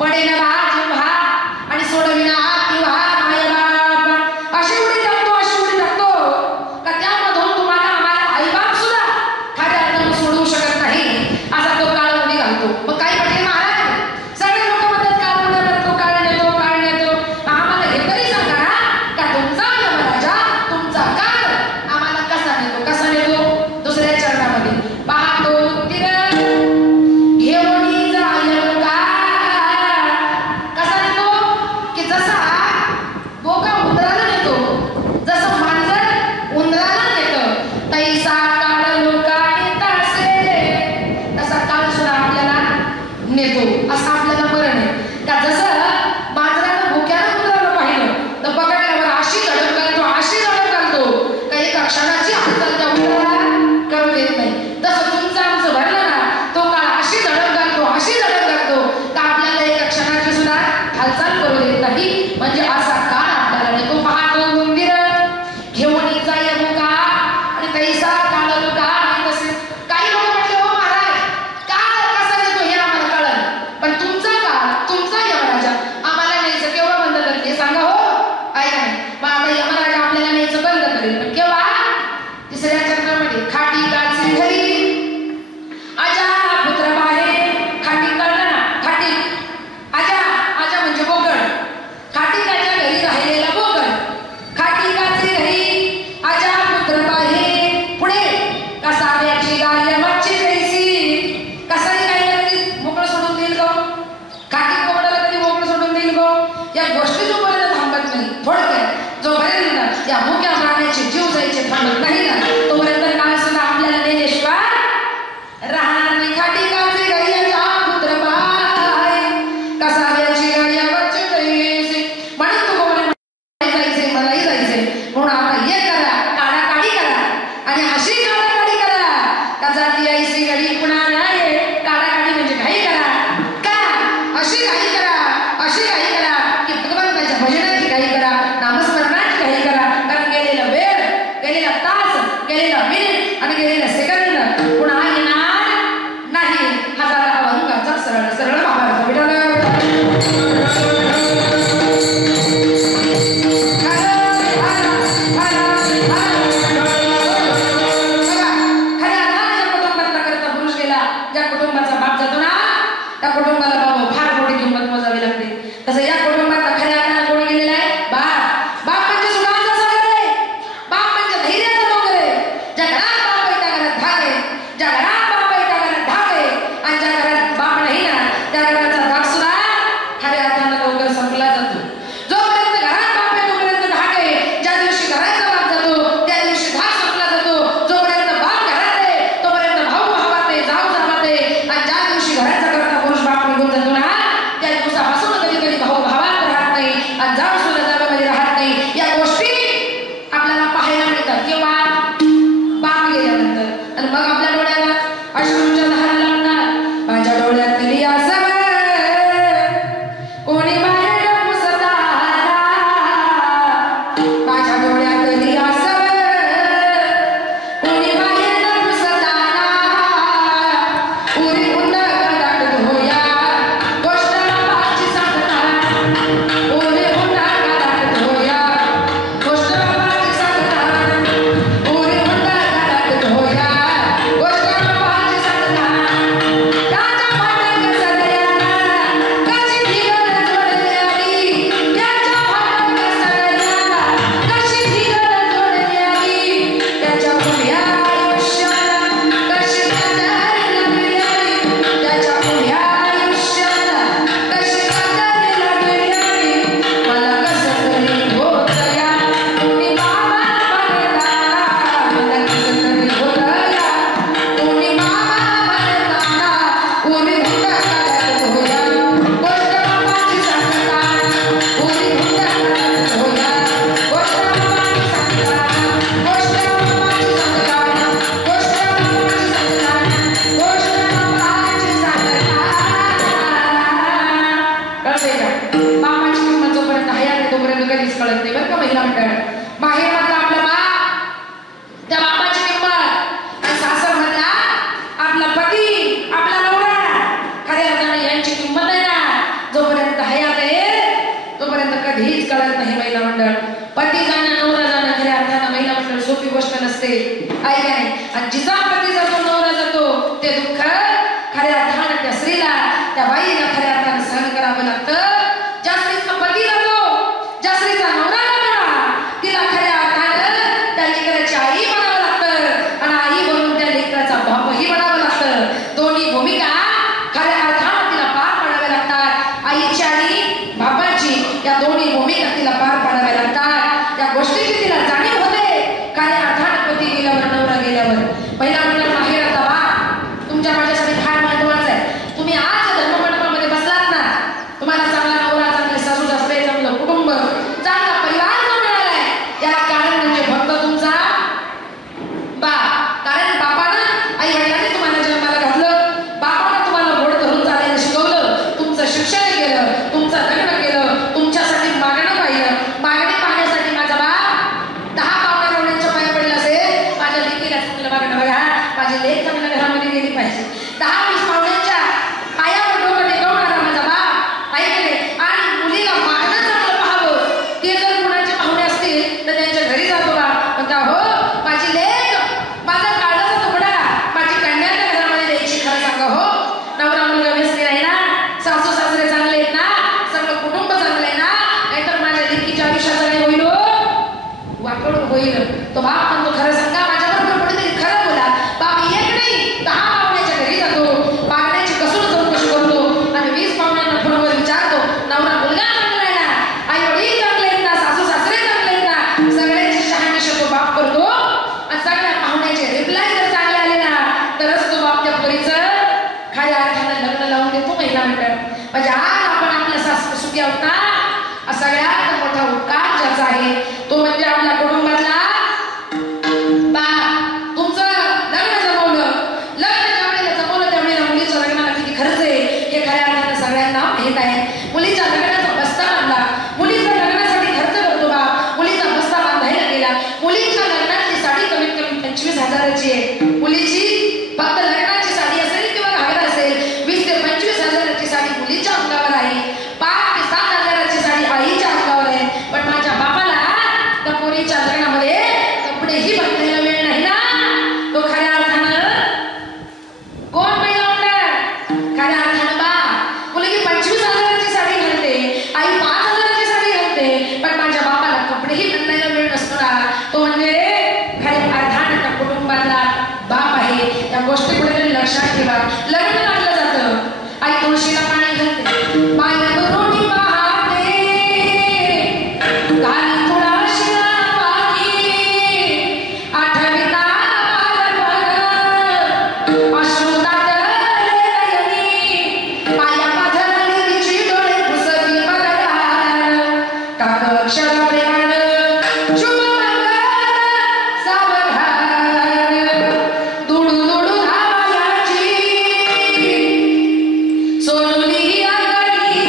पडेन भाजी भा आणि सोडविना किंवा माय बाप अशी उडी टाकतो का त्यामधून तुम्हाला आम्हाला आईबाप सुद्धा खाद्या अर्थानं सोडवू शकत नाही असा तो काळ उडी घालतो. मग काय म्हटले महाराज सगळे लोक म्हणतात काळ नेतो आम्हाला हे तरी सांगा का तुमचा यमराजा तुमचा काळ आम्हाला कसा नेतो. दुसऱ्या चरणामध्ये पाहतो तीर घेऊन जाय का कसा नेतो की जसा बोका उंदराला नेतो जसं मांजर उंदराला नेतं तैसा काळ लोकांनी तासे तसा काळ सुद्धा आपल्याला नेतो असं आपल्याला मरण आहे का. जसं मांजरानं भोक्यानं उंदराला पाहिलं तर पकडल्यावर अशी झडप घालतो का एका क्षणाची हालचाल त्या उंदराला करू देत नाही. तसं तुमचं आमचं भरलं ना तो काळ अशी झडप घालतो का आपल्याला एका क्षणाची सुद्धा हालचाल करू देत नाही. म्हणजे असा काळ आपल्याला नेतो. पाहतो मंदिर घेऊन जाय मुका आणि तैसा काळ लोका तसे काही लोक म्हटले हो महाराज काळ कसा नेतो हे आम्हाला कळलं पण तुमचा काळ तुमचा यमराजा आम्हाला न्यायचं केव्हा बंद करते सांगा हो आहे का नाही. मग आता यमराजा आपल्याला न्यायचं बंद करेल पण केव्हा. तिसऱ्या चक्रामध्ये खाटी काची घरी आजा पुत्र बाहेर खाटी कळलं ना खाटी आजा म्हणजे बोकड खाटीकाच्या घरी राहिलेला बोकड खाटी काची घरी आजा पुत्र बाहेर पुढे कसाव्याची गाय मच्छी कैसी कसाही गायला कधी मोकळं सोडून देईल गो खाटी कोंबड्याला कधी मोकळं सोडून देईल गो. या गोष्टी जोपर्यंत थांबत नाही थोडक्यात जोपर्यंत या मुक्या प्राण्याचे जीव जायचे थांबत नाही ना तोपर्यंत काळ सुद्धा आपल्याला नेल्याशिवाय राहणार नाही. खाटी काची गाई आजा पुत्र बाहेर कसाव्याची गाय मच्छी कैसी म्हणून तू मलाही जायचंय म्हणून आता ये करा काढाकाढी करा आणि अशी काढाकाढी करा का जाती ऐसी घडी पुन्हा नाही. काढाकाढी म्हणजे घाई करा का अशी घाई करा की भगवंताच्या भजनाची घाई करा नामस्मरणाची घाई करा. कारण गेलेला वेळ गेलेला तास कधीच कळत नाही महिला मंडळ. पती जाणं नवरा जाणं खऱ्या अर्थानं महिला मंडळ सोपी गोष्ट नसते. आहे का नाही? आणि जिचा पती जातो नवरा जातो ते दुःख खऱ्या अर्थानं त्या स्त्रीला त्या बाईला खऱ्या अर्थानं सहन करावं लागतं. ज्या स्त्रीचा पती जातो ज्या स्त्रीचा नवरा जातो तिला खऱ्या अर्थानं त्या लेकराची आई बनावं लागतं आणि आई बनून त्या लेकराचा बापही बनावं लागतं. दोन्ही भूमिका खऱ्या अर्थानं तिला पार पाडाव्या लागतात. आईची आणि बापाची या दोन्ही भूमिका तिला पार पाडाव्या लागतात. त्या गोष्टीची तिला जाणीव होते खऱ्या अर्थानं पती गेल्यावर नवरा गेल्यावर. पहिला मंडळ बाहेर आता बा तुमच्या माझ्यासाठी फार महत्वाचं आहे. तुम्ही आज धर्ममंडपामध्ये बसलात ना तुम्हाला चांगला नवरा चांगले सासू सासरे चांगलं कुटुंब चांगला परिवार जो मिळालाय याला कारण म्हणजे फक्त तुमचा बाप. कारण बापानं आई वडिलांनी तुम्हाला जन्माला घातलं. बापानं तुम्हाला गोड धरून चालायला शिकवलं. तुमचं शिक्षण केलं. तुमचं लग्न केलं. तुमच्यासाठी मागणं पाहिलं. मागणी पाहण्यासाठी माझा बाप 10 पावणे रोवण्याच्या पाया पडला असेल. माझ्या लेकीला चांगलं मागणं बघा. माझी लेक चांगल्या घरामध्ये गेली पाहिजे. 10-20 पावण्याच्या पायावर डोकं टेकवणारा माझा बाप ऐकले. आणि मुलीला मागणं चांगलं पाहावं. ते जर कुणाचे पाहुणे असतील तर त्यांच्या घरी जातो का म्हणता हो माझी लेक माझा काळाचा तुकडा माझी कन्या त्या घरामध्ये द्यायची. खरं सांगा हो नवरा मुलगा व्यसनी नाही ना. सासू सासरे चांगले आहेत ना. सगळं कुटुंब चांगलं आहे ना. नाहीतर माझ्या लेकीच्या आयुष्याचं काय होईल वाकड होईल. तो बाप म्हणतो खरं सांगा माझ्याबरोबर कोणीतरी खरं बोला. बाप एक नाही 10 पाहुण्याच्या घरी जातो. पाहुण्याची कसून चौकशी करतो आणि 20 पाहुण्यांना फोनवर विचारतो नवरा मुलगा चांगला आहे ना. आई वडील चांगले आहेत ना. सासू सासरे चांगले आहेत ना. सगळ्यांची शहानिशा तो बाप करतो. आणि सगळ्या पाहुण्याचे रिप्लाय जर चांगले आले ना तरच तो बाप त्या पोरीचं खऱ्या अर्थानं लग्न लावून देतो महिला मंडळ. म्हणजे आज आपण आपल्या सासू सुखी आहोत ना. सगळ्यात मोठा उपकार ज्याचा आहे तो म्हणजे आपल्या कुटुंबातला बाप. तुमचं लग्न जमवलं. लग्न ज्यावेळेला जमवलं त्यावेळेला मुलीच्या लग्नाला किती खर्च आहे हे खऱ्या अर्थानं सगळ्यांना माहीत आहे. मुलीच्या लग्नाचा बस्ता बांधला. मुलीच्या लग्नासाठी खर्च करतो बाप. मुलीचा बस्ता बांधायला गेला. मुलीच्या लग्नाची साडी कमीत कमी 25,000ची आहे. मुलीची फक्त लग्नाची साडी असेल किंवा घागरा असेल 20 ते 25,000ची साडी मुलीच्या अंगावर आहे. 5 ते 7,000ची साडी आईच्या अंगावर आहे. पण माझ्या बापाला त्या पोरीच्या लग्नामध्ये कपडेही बदलायला वेळ नाही ना. तो खऱ्या अर्थानं कोण महिला मंडळ खऱ्या अर्थानं बाप. मुलगी 25,000ची साडी घालते. आई 5,000ची साडी घालते. पण माझ्या बापाला कपडेही बदलायला वेळ नसतो ना. तो म्हणजे खऱ्या अर्थानं त्या कुटुंबातला बाप आहे. या गोष्टी कुठेतरी लक्षात ठेवा. लग्न लागलं जातं. आई तुळशीला पाणी घालते. पाया करून पाहते काली तुळशीला पाणी आठविता बालपण अश्रुदात नयनी पाया पाधरली तिची डोळे पुसती मदगार टाक अक्षर प्रेमानं शुभ मंगल सावधान दुडू दुडू धावायाची सोनुली अंगणी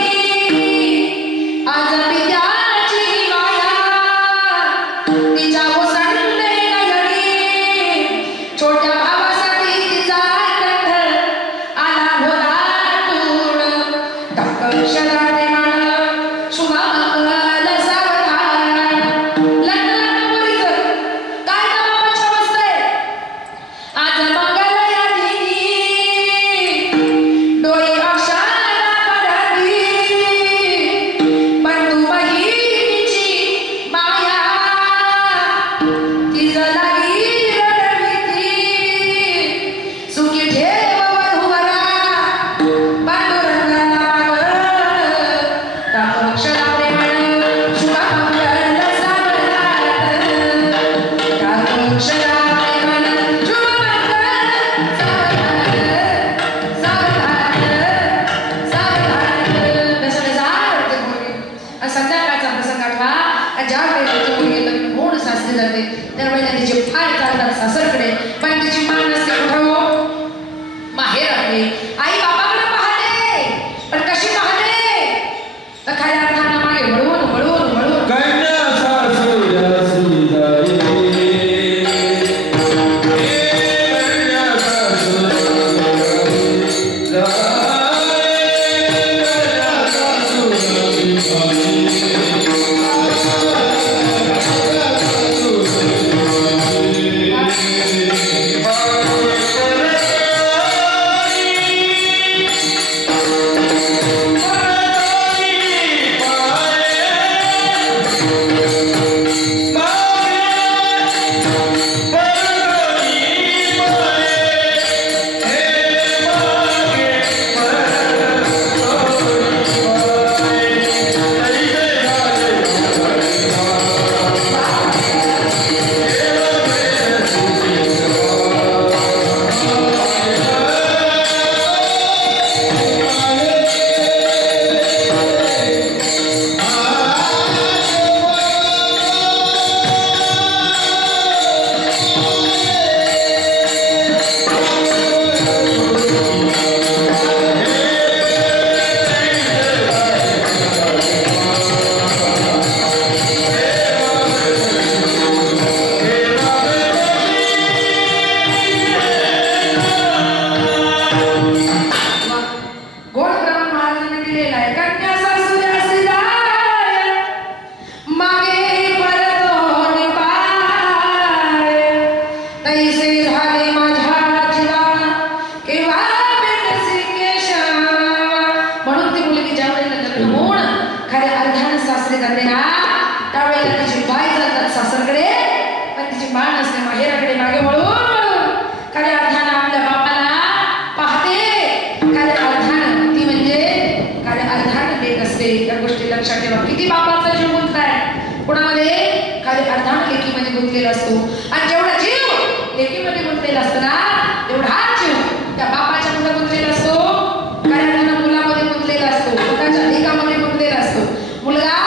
आज पित्याची माया तिच्या ओसंडे नयनी छोट्या भावासाठी तिचा कंठ आला भोलातून टाक अक्षरा प्रेमानं शुभ मंगल सावधान. लग्नाला पोरीचं काय त्या बापाची अवस्था आहे. आज मंगल या दिनी डोळे अक्षरा पडली बंधू बहिणीची माया ती जलागी रडविती सुखी ठेव वधूवरा पांडुरंगाला मागं टाक अक्षरा प्रेमानं शुभ मंगल सावधान. टाक अक्षरा प्रेमानं शुभ मंगल सावधान सावधान सावधान. संध्याकाळचा प्रसंग आठवा. ज्या वेळेला मुलगी लग्न होऊन सासरी जाते त्यावेळेला तिचे फार चालतात सासरकडे. पण तिची मान नसते कुठं माहेर आपले. आई बाबाकडे पाहते. पण कशी पाहते तर खऱ्या अर्थानं मागे वळून वळून वळून Thank you. लग्न होऊन खऱ्या अर्थानं सासरे जाते ना, त्यावेळेला तिची बाई जातात सासरकडे, पण तिची मान असते माहेराकडे मागे वळून खऱ्या अर्थानं आपल्या बापाला पाहते. खऱ्या अर्थानं ती म्हणजे खऱ्या अर्थानं लेक असते. या गोष्टी लक्षात ठेवा. किती बापाचा जीव गुंतलाय कोणामध्ये? खऱ्या अर्थानं लेकीमध्ये गुंतलेला असतो. आणि जेवढा जीव लेकीमध्ये गुंतलेला असतो ना, तेवढा हा जीव त्या बापाच्या मध्ये गुंतलेला असतो, खऱ्या अर्थानं मुलामध्ये गुंतलेला असतो, स्वतःच्या लेकामध्ये गुंतलेला असतो. मुलगा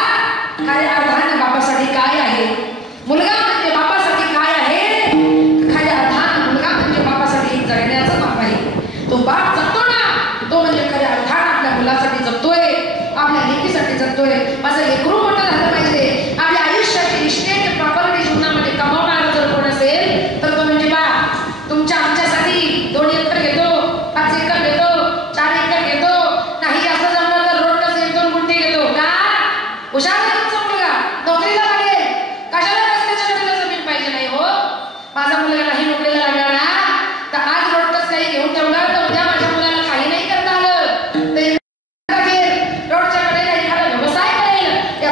खऱ्या अर्थानं बापासाठी काय आहे, मुलगा म्हणजे बापासाठी काय आहे, खऱ्या अर्थानं मुलगा म्हणजे बापासाठी एक जगण्याचा बाप आहे. तो बाप जगतो ना, तो म्हणजे खऱ्या अर्थानं आपल्या मुलासाठी जगतोय, आपल्या लेकीसाठी जगतोय. माझं लेकरू मोठं झालं पाहिजे. आपल्या आयुष्याची इस्टेट प्रॉपर्टी जीवनामध्ये कमावणारा जर कोण असेल तर तो म्हणजे बाप. तुमच्या आमच्यासाठी 2 एकर घेतो, 5 एकर घेतो, 4 एकर घेतो, नाही असं जमलं तर रोडलाच 1-2 गुंठे घेतो का? हुशार आहे तुमचा मुलगा, नोकरीला लागेल, कशाला रस्त्याच्या कडेला जमीन पाहिजे नाही हो. माझा मुलगा नाही नोकरीला लागला ना, तर आज रोडच काही घेऊन ठेवलं तर उद्या माझ्या मुलाला काही नाही करता आलं तर रोडच्या कडेला एखादा व्यवसाय करेल. या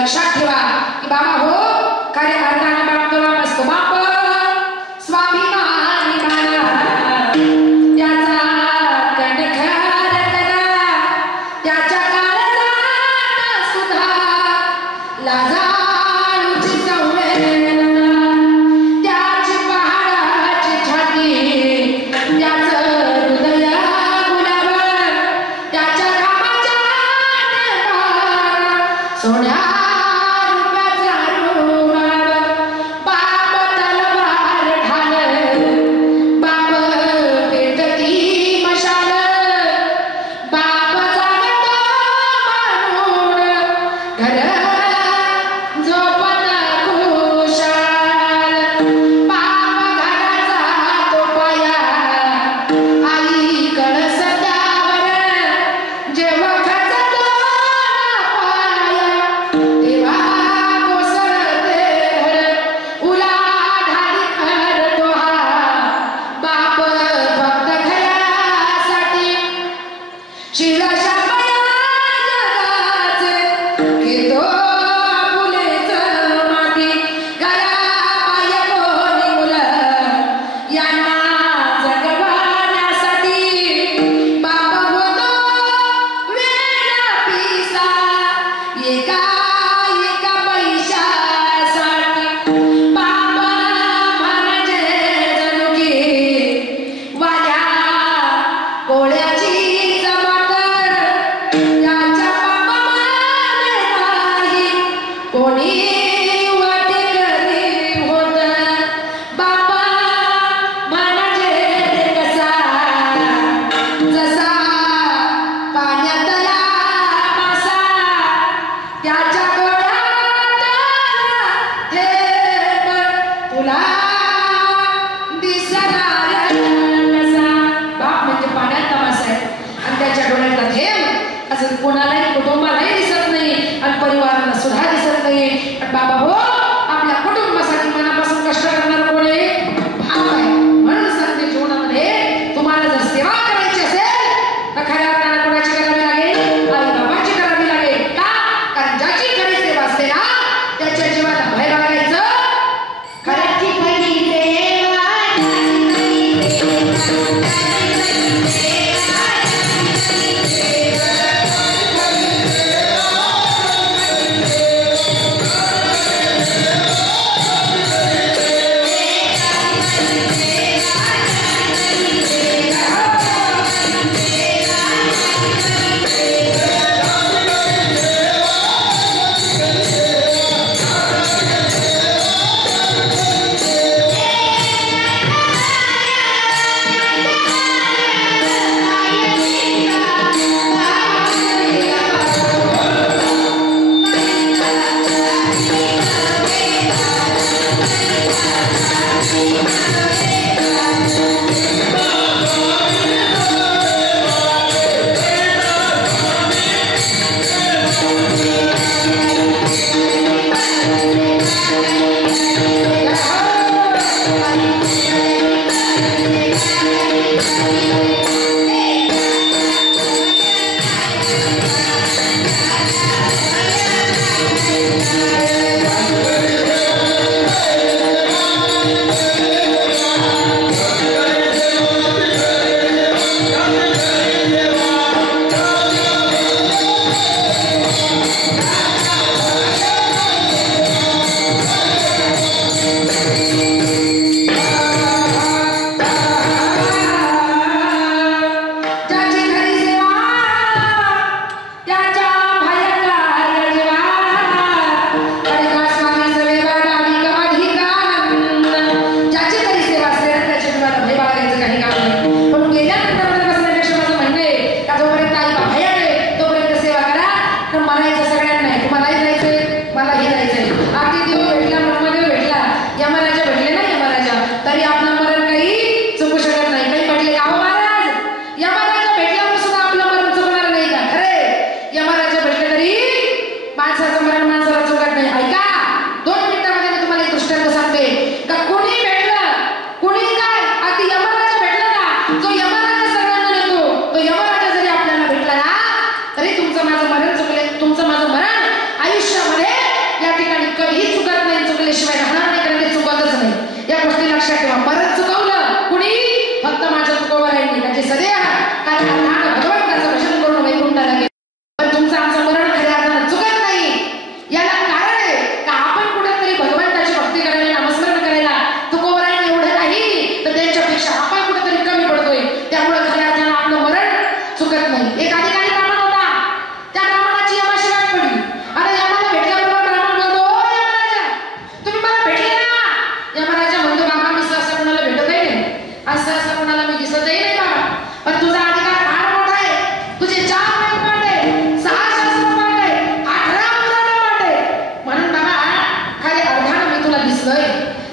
लक्षात ठेवा की बाबा हो काय अर्धाने बाप तुला नसतो बाप स्वाभिमानी माना त्याचा कंडखर करा त्याच्या काळजात सुद्धा लाजाळूची संवेदना त्याची पहाडाची छाती त्याचं हृदय गुलाबर त्याच्या कामाच्या सोन्या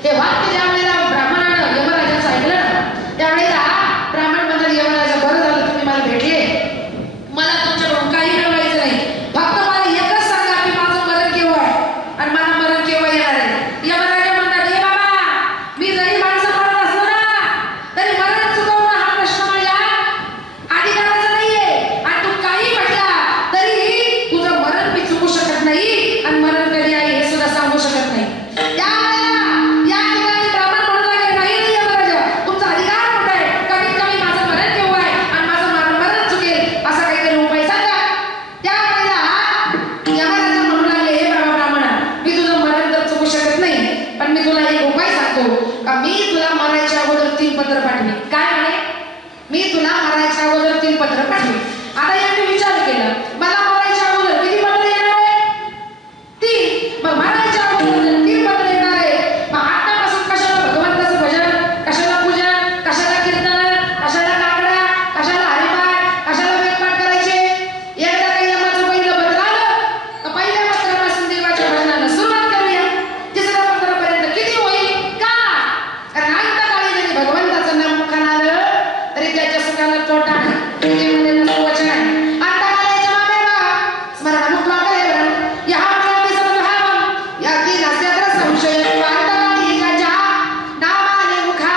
हे वाक्य ज्या वेळेला ब्राह्मणानं यमराजाचं ऐकलं ना, त्यावेळेला ब्राह्मण म्हणतात, यमराजा बरं झालं तुम्ही मला भेटले, मला तुमच्याकडून काही मिळवायचं नाही, फक्त मला एकच सांगा की माझं मरण केव्हा आहे आणि मला मरण केव्हा येणार आहे. यमराजा म्हणतात, ए बाबा, मी जरी माणसं मरत असलो ना तरी मरण चुकवणं हा प्रश्न माझ्या अधिकाराचा नाहीये, आणि तू काही म्हटला तरी तुझं मरण मी चुकू शकत नाही आणि मरण कधी आहे हे सुद्धा सांगू शकत नाही. त्यावेळेला या ठिकाणी ब्राह्मण म्हणू लागले, नाही यमराजा, तुमचा अधिकार कुठे आहे, कमीत कमी माझं मरण केव्हा आहे आणि माझं मरण चुकेल असा काहीतरी उपाय सांगा. त्यावेळेला यमराजा म्हणू लागले, हे बाबा ब्राह्मणा, मी तुझं मरण तर चुकू शकत नाही, पण मी तुला एक उपाय सांगतो का मी तुला मरायच्या अगोदर 3 पत्र पाठवी. काय म्हणे? मी तुला मरायच्या अगोदर 3 पत्र पाठवी. आता यांनी विचार केला, मला मरायच्या अगोदर किती पत्र येणार आहे? 3. मग मरायच्या अगोदर 3 पत्र येणार आहे, मग आतापासून कशाला भगवंताचं भजन, कशाला पूजन, कशाला कीर्तन, कशाला काकडा, कशाला हरिपाठ, कशाला वेदपाठ करायचे? एकदा काही यमाचं पहिलं पत्र आलं तर पहिल्या पत्रापासून देवाच्या भजनाला सुरुवात करूया. 3ऱ्या पत्रापर्यंत किती होईल? का? कारण अंतकाळी जरी भगवंताचं नाम मुखानं आलं तरी त्याच्या सुखाला तोटा नाही. ते म्हणे नसतं वचन आहे, अंतकाळाच्या मामेवा स्मरणमुख लोकलेवरं या हावळावी समजावं या तीन अस्यात्र संशय अंतकाळी ज्याच्या नामाने मुखा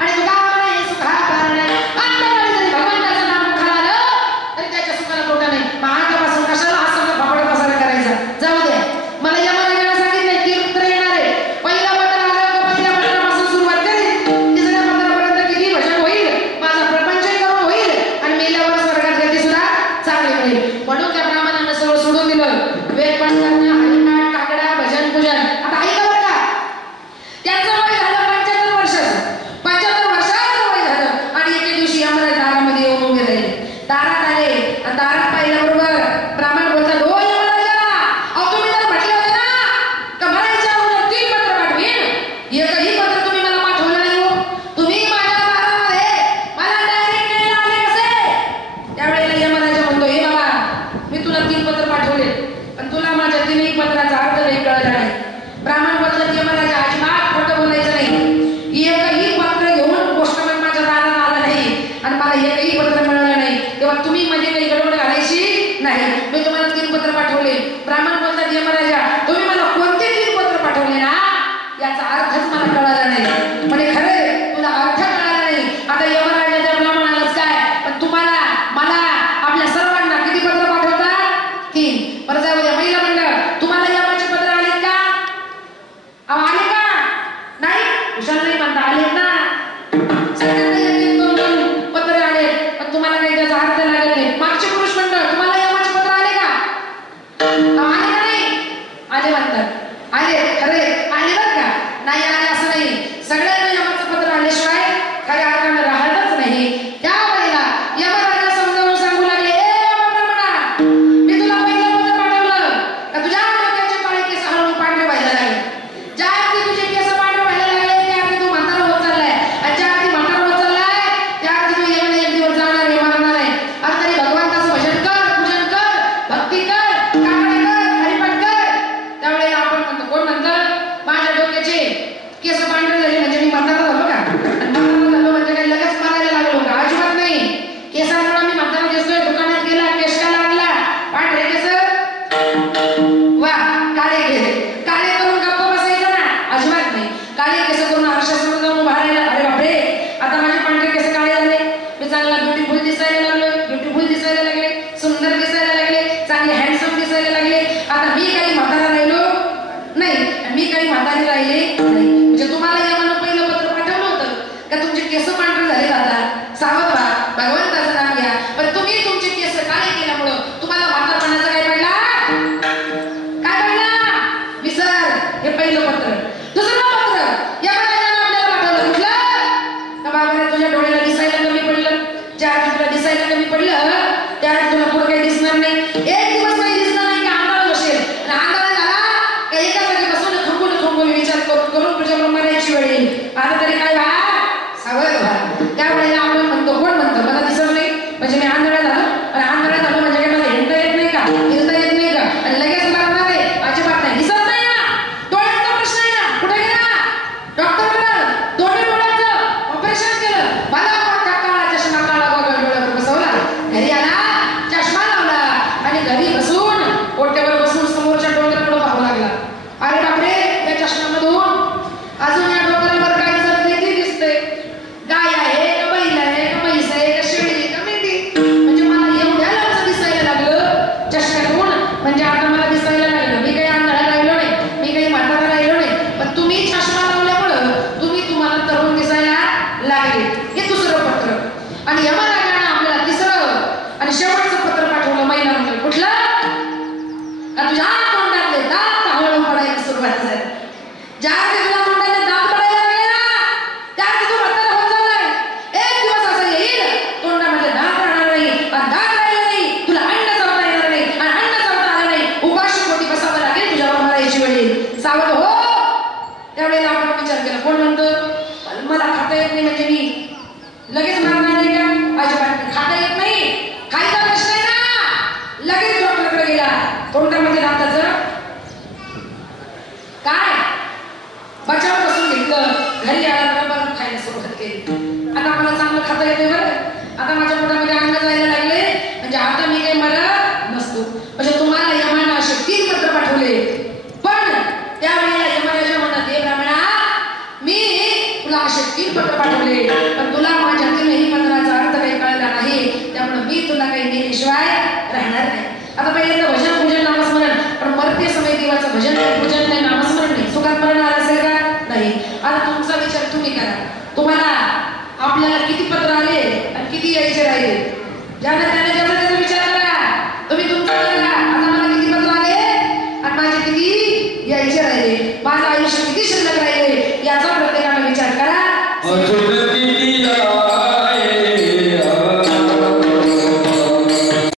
आणि तुका म्हणे सुखा कारण. अंतकाळी जरी भगवंताचं नाम मुखाला आलं तरी त्याच्या सुखाला तोटा नाही. मग आतापासून कशाला हा सगळं फापड पसारा करायचा? जाऊ द्या, मला यमराजाने सांगितलंय 3 पत्र येणार आहे. पहिलं पत्र आलं का पहिल्या पत्रापासून सुरुवात करेल, 3ऱ्या पत्रापर्यंत किती भजन होईल, माझा प्रपंचही करून होईल आणि मेल्यावर स्वर्गात गती सुद्धा चांगली मिळेल. म्हणून त्या ब्राह्मणानं सगळं सोडून दिलं, वेदपाठ करणं, हरिपाठ, काकडा, भजन, पूजन. आता ऐका बरं का, त्यांचं वय झालं 75 वर्षाचं. 75 वर्षाचं वय झालं आणि एके दिवशी यमराज दारामध्ये येऊन उभे राहिले. दारात आले आणि दारात पाहिल्याबरोबर ब्राह्मण बोलतात, हो यमराजा, अहो तुम्ही तर म्हटले होते ना का मरायच्या अगोदर 3 पत्र पाठवीन, एकही पत्र तुम्ही मला पाठवलं नाही हो. तुम्ही माझ्या दारामध्ये मला डायरेक्ट यायला आले कसे? त्यावेळेला यमराजा म्हणतो, हे बाबा, मी तुला 3 पत्र पाठवले पण तुला माझ्या 3ही पत्राचा अर्थ काही कळला नाही. ब्राह्मण बोलतात, यमराजा, अजिबात खोटं बोलायचं नाही, एकही पत्र घेऊन पोस्टमन माझ्या दारात आला नाही आणि मला एकही पत्र मिळालं नाही, तेव्हा तुम्ही मध्ये काही गडबड घालायची नाही, मी तुम्हाला 3 पत्र पाठवले. ब्राह्मण बोलतात, यमराजा, तुम्ही मला कोणते 3 पत्र पाठवले ना याचा अर्थच मला कळाला नाही. म्हणजे खरे तुला अर्थ कळाला नाही. आता यमराजा त्या ब्राह्मणालाच काय, पण तुम्हाला, मला, आपल्या सर्वांना किती पत्र पाठवतात? 3. बरं जाऊ द्या, महिला मंडळ, तुम्हाला यमाचे पत्र आले का? अहो आले का? नाही? कुशाल नाही म्हणता, आले ना. सगळ्यांना 1-2 पत्र आले, पण तुम्हाला काही त्याचा अर्थ लागत नाही. मागचे पुरुष मंडळ, तुम्हाला यमाचे पत्र आले का? आले का नाही? आले म्हणतात. आले, खरे आले बरं का, नाही आले असं नाही. सगळ्यांना यमाचं पत्र आल्याशिवाय काही अर्थानं राहतच नाही. त्यावेळेला यमराजा समजावून सांगू लागले, ए ब्राह्मणा, मी तुला पहिलं पत्र पाठवलं का तुझ्या डोक्याचे काळे केस हळूहळू पांढरे व्हायला लागले. ज्या अर्थी तुझे केस पांढरे व्हायला लागले त्या अर्थी तू तुम्हाला खाता येत नाही म्हणजे मी लगेच मारणार नाही का? अजिबात खाता येत नाही, खायचा प्रश्न आहे ना. लगेच डॉक्टरकडे गेला, तोंडामध्ये दाताचं काय बचाव बसून घेतलं, घरी आला परत खायला सुरुवात केली. आता मला चांगलं खाता येते बरं, आता माझ्या पोटामध्ये अन्न जायला लागले, म्हणजे आता मी काही मरत नसतो. म्हणजे तुम्हाला यमानं असे 3 पत्र पाठवले, पण त्यावेळेला यमानाच्या म्हणतात हे ब्राह्मणा मी तुला असे 3 पत्र पाठवले, पण तुला माझ्या 3ही पत्राचा अर्थ काही कळला नाही, त्यामुळे मी तुला काही नेल्याशिवाय राहणार नाही. आता पहिल्यांदा भजन पूजन नामस्मरण, पण मरते समय देवाचं भजन नाही, पूजन नाही, नामस्मरण नाही, सुखात मरण आलं असेल का? नाही. आता तुमचा विचार तुम्ही करा, तुम्हाला आपल्याला किती पत्र आले आणि किती यायचे राहिले? ज्याने त्याने ज्याचा त्याचा विचार करा. तुम्ही तुमचा करा, आता मला किती पत्र आले आणि माझे किती यायचे राहिले, माझं आयुष्य किती शिल्लक राहिले, याचा प्रत्येकाने विचार करा.